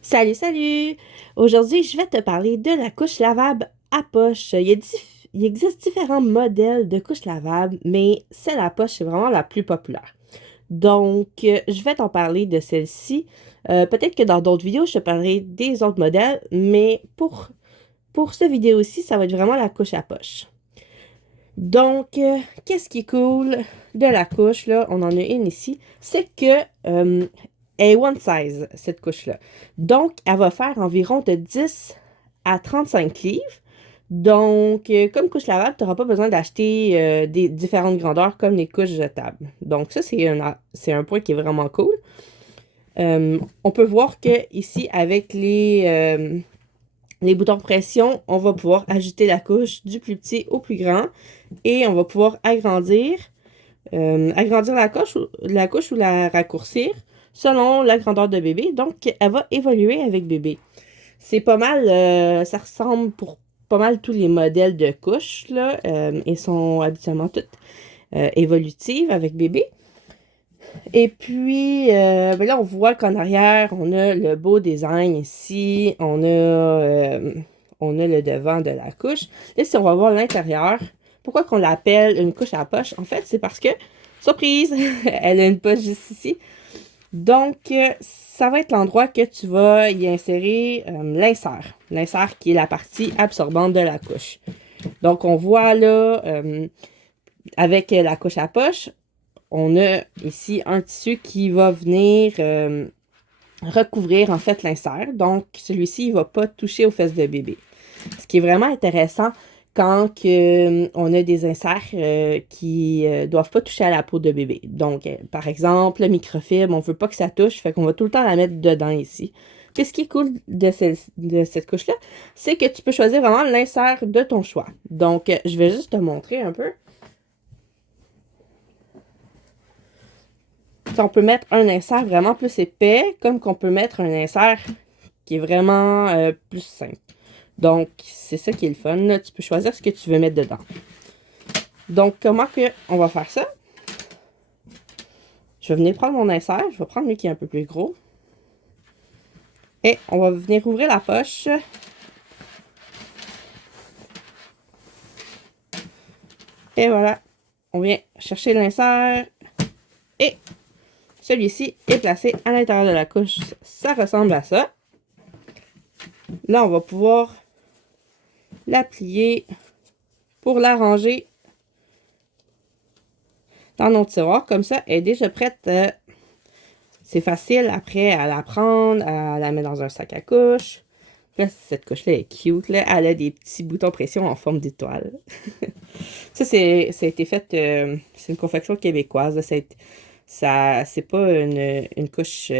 Salut, salut! Aujourd'hui, je vais te parler de la couche lavable à poche. Il existe différents modèles de couches lavables, mais celle à poche, c'est vraiment la plus populaire. Donc, je vais t'en parler de celle-ci. Peut-être que dans d'autres vidéos, je te parlerai des autres modèles, mais pour cette vidéo-ci, ça va être vraiment la couche à poche. Donc, qu'est-ce qui est cool de la couche, là, on en a une ici, c'est que elle est one size, cette couche-là. Donc, elle va faire environ de 10 à 35 livres. Donc, comme couche lavable, tu n'auras pas besoin d'acheter des différentes grandeurs comme les couches jetables. Donc, ça, c'est un point qui est vraiment cool. On peut voir que ici, avec les boutons de pression, on va pouvoir ajouter la couche du plus petit au plus grand et on va pouvoir agrandir la couche ou la raccourcir selon la grandeur de bébé. Donc, elle va évoluer avec bébé. C'est pas mal, ça ressemble pour pas mal tous les modèles de couches, là. Elles sont habituellement toutes évolutives avec bébé. Et puis, ben là, on voit qu'en arrière, on a le beau design ici. On a le devant de la couche. Là, si on va voir l'intérieur, pourquoi qu'on l'appelle une couche à poche? En fait, c'est parce que, surprise, elle a une poche juste ici. Donc, ça va être l'endroit que tu vas y insérer l'insert. L'insert qui est la partie absorbante de la couche. Donc, on voit là, avec la couche à poche, on a ici un tissu qui va venir recouvrir en fait l'insert. Donc, celui-ci, il ne va pas toucher aux fesses de bébé. Ce qui est vraiment intéressant quand on a des inserts qui ne doivent pas toucher à la peau de bébé. Donc, par exemple, le microfibre, on ne veut pas que ça touche, fait qu'on va tout le temps la mettre dedans ici. Puis ce qui est cool de cette couche-là, c'est que tu peux choisir vraiment l'insert de ton choix. Donc, je vais juste te montrer un peu. On peut mettre un insert vraiment plus épais, comme qu'on peut mettre un insert qui est vraiment plus simple. Donc, c'est ça qui est le fun. Là. Tu peux choisir ce que tu veux mettre dedans. Donc, comment que on va faire ça? Je vais venir prendre mon insert. Je vais prendre lui qui est un peu plus gros. Et on va venir ouvrir la poche. Et voilà. On vient chercher l'insert. Et celui-ci est placé à l'intérieur de la couche. Ça ressemble à ça. Là, on va pouvoir la plier pour la ranger dans notre tiroir. Comme ça, elle est déjà prête. C'est facile après à la prendre, à la mettre dans un sac à couche. Là, cette couche-là est cute. Là. Elle a des petits boutons pression en forme d'étoile. Ça, ça a été fait. C'est une confection québécoise. Là. C'est pas une couche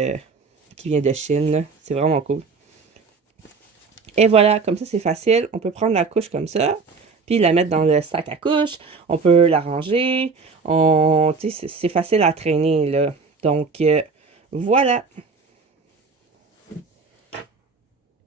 qui vient de Chine. C'est vraiment cool. Et voilà, comme ça, c'est facile. On peut prendre la couche comme ça, puis la mettre dans le sac à couche. On peut la ranger. C'est facile à traîner, là. Donc, voilà.